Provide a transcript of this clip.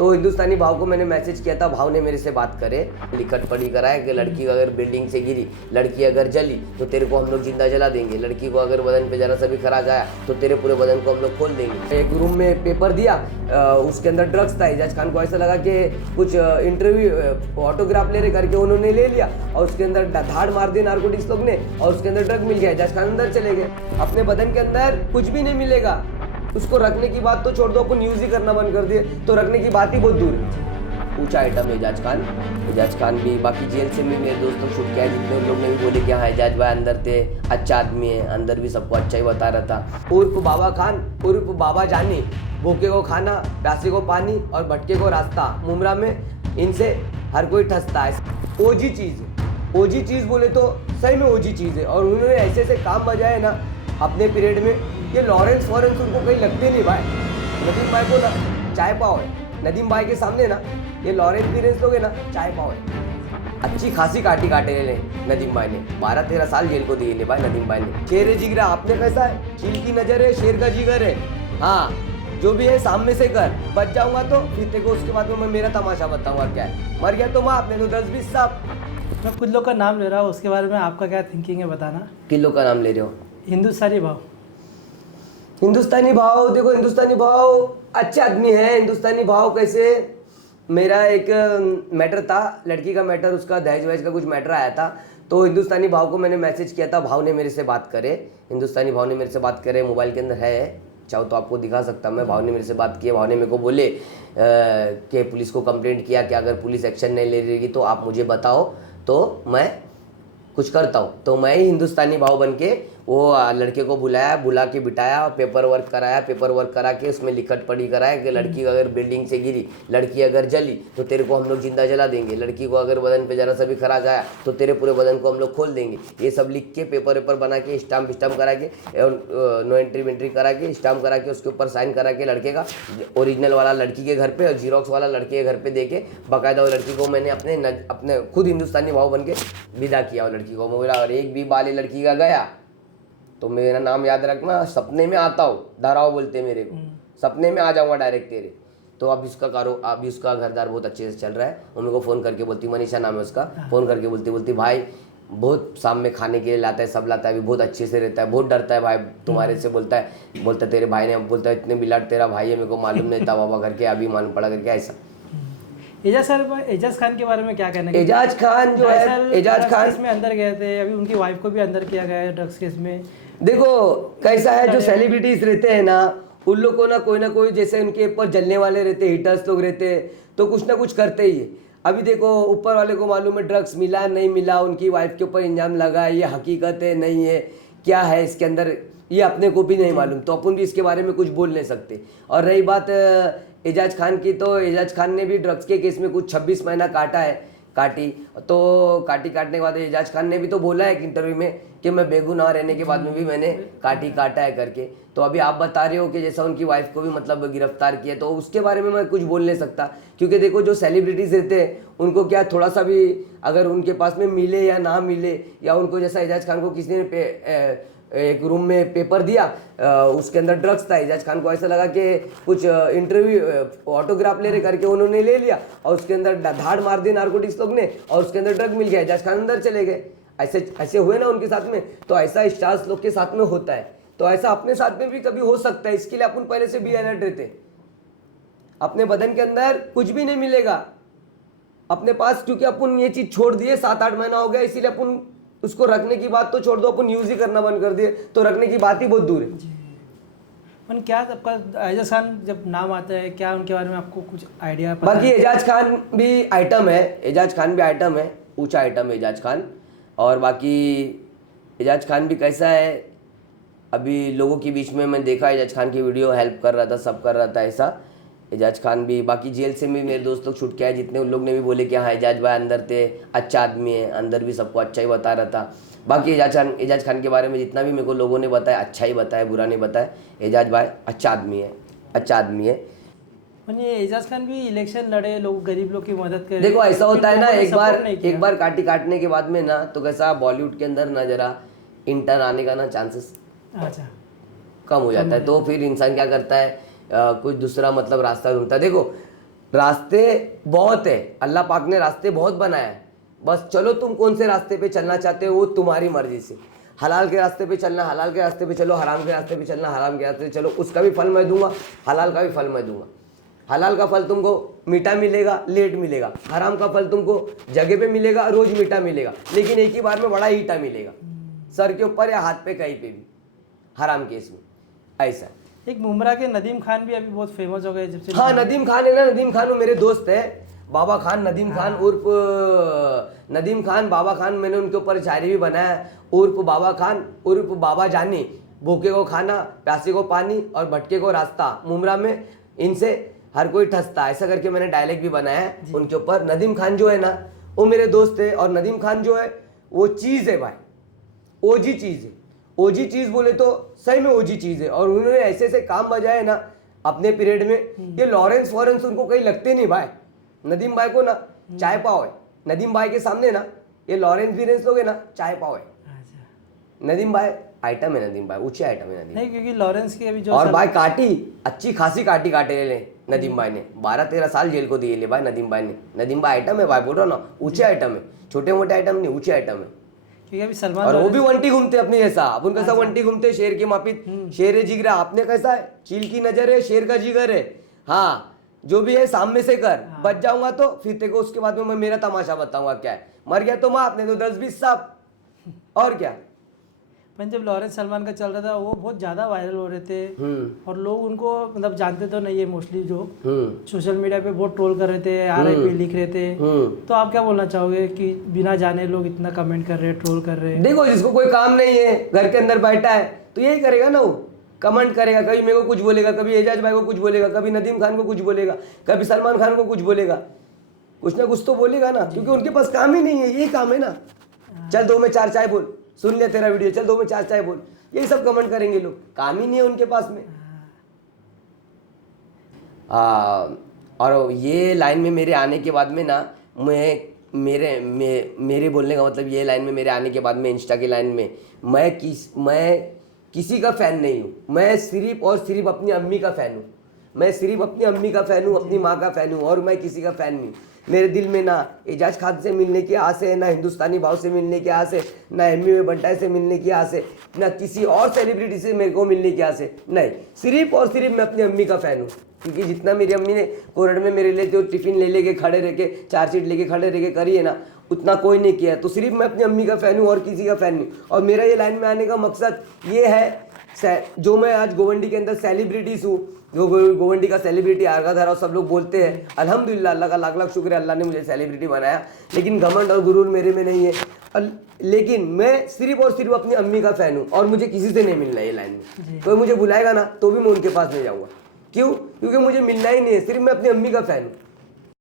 तो हिंदुस्तानी भाव को मैंने मैसेज किया था, भाव ने मेरे से बात करे, लिखत पढ़ी कराए कि लड़की अगर बिल्डिंग से गिरी, लड़की अगर जली तो तेरे को हम लोग जिंदा जला देंगे, लड़की को अगर बदन पे जरा सा भी खराश आया तो तेरे पूरे बदन को हम लोग खोल देंगे। एक रूम में पेपर दिया, उसके अंदर ड्रग्स था। एजाज खान को ऐसा लगा कि कुछ इंटरव्यू ऑटोग्राफ ले रहे करके उन्होंने ले लिया और उसके अंदर धाड़ मार दी नारकोटिक्स लोग ने और उसके अंदर ड्रग मिल गया। एजाज खान अंदर चले गए। अपने बदन के अंदर कुछ भी नहीं मिलेगा, उसको रखने की बात तो छोड़ दो, अपन यूज ही करना बंद कर दिए तो रखने की बात ही बहुत दूर है। ऊंचा आइटम है एजाज खान। एजाज खान भी बाकी जेल से भी मेरे दोस्तों छूट के आए, जितने लोग ने भी बोले कि हाँ एजाज भाई अंदर थे, अच्छा आदमी है, अंदर भी सबको अच्छा ही बता रहा था। उर्फ बाबा खान उर्फ बाबा जानी, भूखे को खाना, प्यासे को पानी और भटके को रास्ता, मुमरा में इनसे हर कोई ठसता है। ओजी चीज़ है, ओजी चीज़ बोले तो सही में ओजी चीज़ है। और उन्होंने ऐसे ऐसे काम बजाए ना अपने पीरियड में, ये लॉरेंस उनको कहीं लगते नहीं भाई। नदीम भाई को ना चाय पाव है, नदीम भाई के सामने ना ये लॉरेंस लोग है ना चाय पाव है। अच्छी खासी काटे ले नदीम भाई ने, 12-13 साल जेल को दिए ले भाई नदीम भाई ने। शेर जिगरा आपने कैसा है, चील की नजर है, शेर का जिगर है। हाँ जो भी है सामने से कर, बच जाऊंगा तो फिर देखो उसके बाद में मैं मेरा तमाशा बताऊंगा क्या है। मर गया तो माँ आपने तो 10-20 साहब। मैं कुछ लोग का नाम ले रहा हूँ, उसके बारे में आपका क्या थिंकिंग है बताना। किन लोग का नाम ले रहे हो? हिंदुस्तानी भाव। हिंदुस्तानी भाव देखो, हिंदुस्तानी भाव अच्छे आदमी है। हिंदुस्तानी भाव कैसे, मेरा एक मैटर था, लड़की का मैटर, उसका दहेज वहेज का कुछ मैटर आया था, तो हिंदुस्तानी भाव को मैंने मैसेज किया था, भाव ने मेरे से बात करे। हिंदुस्तानी भाव ने मेरे से बात करे, मोबाइल के अंदर है, चाहो तो आपको दिखा सकता मैं। भाव ने मेरे से बात की, भाव ने मेरे को बोले कि पुलिस को कंप्लेंट किया कि अगर पुलिस एक्शन नहीं ले रही तो आप मुझे बताओ तो मैं कुछ करता हूँ। तो मैं ही हिंदुस्तानी भाव बन के वो लड़के को बुला के बिठाया, पेपर वर्क करा के उसमें लिखत पढ़ी कराया कि लड़की अगर बिल्डिंग से गिरी, लड़की अगर जली तो तेरे को हम लोग जिंदा जला देंगे, लड़की को अगर बदन पे जरा सा भी खराश आया तो तेरे पूरे बदन को हम लोग खोल देंगे। ये सब लिख के पेपर बना के स्टाम्प करा के नो एंट्री करा के स्टाम्प करा के उसके ऊपर साइन करा के लड़के का ओरिजिनल वाला लड़की के घर पे और जीरोक्स वाला लड़के के घर पे दे के बाकायदा वो लड़की को मैंने अपने खुद हिंदुस्तानी भाव बन के विदा किया। वो लड़की को बोला अगर एक भी बाल लड़की का गया तो मेरा नाम याद रखना, सपने में आता हूँ, धाराओ बोलते मेरे को, सपने में आ जाऊंगा डायरेक्ट तेरे। तो अब अभी उसका घरदार बहुत अच्छे से चल रहा है। वो मेरे को फ़ोन करके बोलती, मनीषा नाम है उसका, फ़ोन करके बोलती भाई बहुत शाम में खाने के लिए लाता है, सब लाता है, अभी बहुत अच्छे से रहता है, बहुत डरता है भाई तुम्हारे से। बोलता तेरे भाई ने, बोलता इतने बिलाट तेरा भाई है, मेरे को मालूम नहीं था बाबा करके, अभी मालूम पड़ा करके ऐसा। एजाज खान के बारे में क्या कहना है? एजाज खान जो है, एजाज खान इसमें अंदर गए थे, अभी उनकी वाइफ को भी अंदर किया गया है ड्रग्स केस में। देखो कैसा है, जो सेलिब्रिटीज रहते हैं ना उन लोग को ना कोई जैसे उनके ऊपर जलने वाले रहते, हिटर्स लोग रहते हैं, तो कुछ ना कुछ करते ही है। अभी देखो ऊपर वाले को मालूम है ड्रग्स मिला नहीं मिला, उनकी वाइफ के ऊपर इल्जाम लगा, ये हकीकत है नहीं है, क्या है इसके अंदर, ये अपने को भी नहीं मालूम, तो अपन भी इसके बारे में कुछ बोल नहीं सकते। और रही बात एजाज खान की, तो एजाज खान ने भी ड्रग्स के केस में कुछ 26 महीना काटी काटने के बाद एजाज खान ने भी तो बोला है एक इंटरव्यू में कि मैं बेगुनाह रहने के बाद में भी मैंने काटा है करके। तो अभी आप बता रहे हो कि जैसा उनकी वाइफ को भी मतलब गिरफ्तार किया, तो उसके बारे में मैं कुछ बोल नहीं सकता, क्योंकि देखो जो सेलिब्रिटीज रहते हैं उनको क्या थोड़ा सा भी अगर उनके पास में मिले या ना मिले, या उनको जैसा एजाज खान को किसी ने एक रूम में पेपर दिया, उसके अंदर ड्रग्स था, एजाज खान को ऐसा लगा कि कुछ इंटरव्यू ऑटोग्राफ ले रहे करके उन्होंने ले लिया और उसके अंदर धाड़ मार दी नारकोटिक्स लोग ने और उसके अंदर ड्रग मिल गया, एजाज खान अंदर चले गए। ऐसे हुए ना उनके साथ में, तो ऐसा स्टार्स लोग के साथ में होता है, तो ऐसा अपने साथ में भी कभी हो सकता है। इसके लिए अपन पहले से भी अलर्ट रहते, अपने बदन के अंदर कुछ भी नहीं मिलेगा अपने पास, क्योंकि अपन ये चीज छोड़ दिए, 7-8 महीना हो गया, इसीलिए अपन उसको रखने की बात तो छोड़ दो, अपन यूज ही करना बंद कर दिए, तो रखने की बात ही बहुत दूर है। क्या आपका एजाज खान जब नाम आता है, क्या उनके बारे में आपको कुछ आइडिया? बाकी एजाज खान भी आइटम है, ऊंचा आइटम है एजाज खान। और बाकी एजाज खान भी कैसा है, अभी लोगों के बीच में मैं देखा एजाज खान की वीडियो हेल्प कर रहा था, सब कर रहा था ऐसा। एजाज खान भी बाकी जेल से भी मेरे दोस्त लोग छूट के आए, जितने उन लोग ने भी बोले कि हाँ एजाज भाई अंदर थे, अच्छा आदमी है, अंदर भी सबको अच्छा ही बता रहा था। बाकी एजाज खान के बारे में जितना भी मेरे को लोगों ने बताया, अच्छा ही बताया, बुरा नहीं बताया। एजाज भाई अच्छा आदमी है। ये एजाज खान भी इलेक्शन लड़े, लोग गरीब लोग की मदद करे। देखो ऐसा होता है ना, एक बार काटने के बाद में ना, तो कैसा बॉलीवुड के अंदर ना जरा इंटर्न आने का ना चांसेस कम हो जाता है, तो फिर इंसान क्या करता है, कुछ दूसरा मतलब रास्ता ढूंढता है। देखो रास्ते बहुत है, अल्लाह पाक ने रास्ते बहुत बनाया है, बस चलो तुम कौन से रास्ते पे चलना चाहते हो वो तुम्हारी मर्जी से। हलाल के रास्ते पे चलना हलाल के रास्ते पे चलो, हराम के रास्ते पे चलना हराम के रास्ते पे चलो, उसका भी फल मैं दूंगा, हलाल का भी फल मैं दूंगा। हलाल का फल तुमको मीठा मिलेगा, लेट मिलेगा, हराम का फल तुमको जगह पे मिलेगा, रोज मीठा मिलेगा, लेकिन एक ही बार में बड़ा ईटा मिलेगा, सर के ऊपर या हाथ पे कहीं पे भी, हराम केस में ऐसा। एक मुमरा के नदीम खान भी अभी बहुत फेमस हो गए जब से। हाँ नदीम खान है ना, नदीम खान वो मेरे दोस्त है, बाबा खान नदीम खान उर्फ नदीम खान बाबा खान, मैंने उनके ऊपर शायरी भी बनाया, उर्फ बाबा खान उर्फ बाबा जानी, भूखे को खाना प्यासे को पानी और भटके को रास्ता, मुमरा में इनसे हर कोई ठसता, ऐसा करके मैंने डायलेक्ट भी बनाया है उनके ऊपर। नदीम खान जो है ना वो मेरे दोस्त है, और नदीम खान जो है वो चीज़ है भाई, ओजी चीज़ है। ओजी चीज़ बोले तो सही में ओजी चीज़ है, और उन्होंने ऐसे ऐसे काम बजाए ना अपने पीरियड में, ये लॉरेंस फॉरेंस उनको कहीं लगते नहीं भाई। नदीम भाई को ना चाय पाव है, नदीम भाई के सामने ना ये लॉरेंस वीरेंस लोग है ना चाय पाव है। अच्छा। नदीम भाई आइटम है, नदीम भाई ऊंचे आइटम है नदीम। नहीं क्योंकि लॉरेंस की अभी जो और भाई काटी अच्छी खासी काटी काटे ले नदीम भाई ने, 12-13 साल जेल को दिए ले भाई नदीम भाई ने। नदीम भाई आइटम है भाई, बोल रहा ना ऊंचे आइटम है, छोटे मोटे आइटम नहीं, ऊंचे आइटम है। क्योंकि अभी सलमान और वो लॉरेंस- भी वंटी घूमते अपने जैसा, अपन कैसा वंटी घूमते, शेर के मापित, शेर जिगरा, आपने कैसा है चील की नजर है, शेर का जिगर है। हाँ जो भी है सामने से कर, बच जाऊंगा तो फिर तेरे को उसके बाद में मैं मेरा तमाशा बताऊंगा क्या है, मर गया तो माफ, नहीं तो 10-20 साहब, और क्या। पर जब लॉरेंस सलमान का चल रहा था वो बहुत ज़्यादा वायरल हो रहे थे, और लोग उनको मतलब जानते तो नहीं है मोस्टली, जो सोशल मीडिया पे बहुत ट्रोल कर रहे थे, RIP लिख रहे थे। तो आप क्या बोलना चाहोगे कि बिना जाने लोग इतना कमेंट कर रहे हैं, ट्रोल कर रहे हैं? देखो जिसको कोई काम नहीं है, घर के अंदर बैठा है तो यही करेगा ना, वो कमेंट करेगा, कभी मेरे को कुछ बोलेगा, कभी एजाज भाई को कुछ बोलेगा, कभी नदीम खान को कुछ बोलेगा, कभी सलमान खान को कुछ बोलेगा, कुछ ना कुछ तो बोलेगा ना, क्योंकि उनके पास काम ही नहीं है, यही काम है ना। चल 2 में 4 चाय बोल, सुन लिया तेरा वीडियो, चल 2 में 4 चाय बोल, यही सब कमेंट करेंगे लोग, काम ही नहीं है उनके पास में। और ये लाइन में मेरे आने के बाद में ना मेरे बोलने का मतलब ये लाइन में मेरे आने के बाद में इंस्टा की लाइन में मैं किसी का फ़ैन नहीं हूँ, मैं सिर्फ और सिर्फ अपनी अम्मी का फ़ैन हूँ, मैं सिर्फ अपनी अम्मी का फ़ैन हूँ, अपनी माँ का फ़ैन हूँ, और मैं किसी का फ़ैन नहीं। मेरे दिल में ना एजाज खान से मिलने की आस है, ना हिंदुस्तानी भाव से मिलने की आस है, ना एमी में बंटाई से मिलने की आस है, ना किसी और सेलिब्रिटी से मेरे को मिलने की आस है, नहीं, सिर्फ और सिर्फ मैं अपनी अम्मी का फ़ैन हूँ। क्योंकि जितना मेरी अम्मी ने कोरड में मेरे लिए जो टिफ़िन ले लेके खड़े रह के 4 सीट लेके खड़े रह के करी है ना, उतना कोई नहीं किया है। तो सिर्फ मैं अपनी अम्मी का फ़ैन हूँ और किसी का फ़ैन नहीं। और मेरा ये लाइन में आने का मकसद ये है, जो मैं आज गोवंडी के अंदर सेलिब्रिटीज़ हूँ, जो गोवंडी का सेलिब्रिटी आगा धरा सब लोग बोलते हैं, अल्हम्दुलिल्लाह अल्लाह का लाख लाख शुक्र है, अल्लाह ने मुझे सेलिब्रिटी बनाया, लेकिन घमंड और गुरूर मेरे में नहीं है। लेकिन मैं सिर्फ और सिर्फ अपनी अम्मी का फ़ैन हूँ, और मुझे किसी से नहीं मिलना है ये लाइन में। कोई मुझे बुलाएगा ना तो भी मैं उनके पास नहीं जाऊँगा। क्यों? क्योंकि मुझे मिलना ही नहीं है, सिर्फ मैं अपनी अम्मी का फ़ैन हूँ।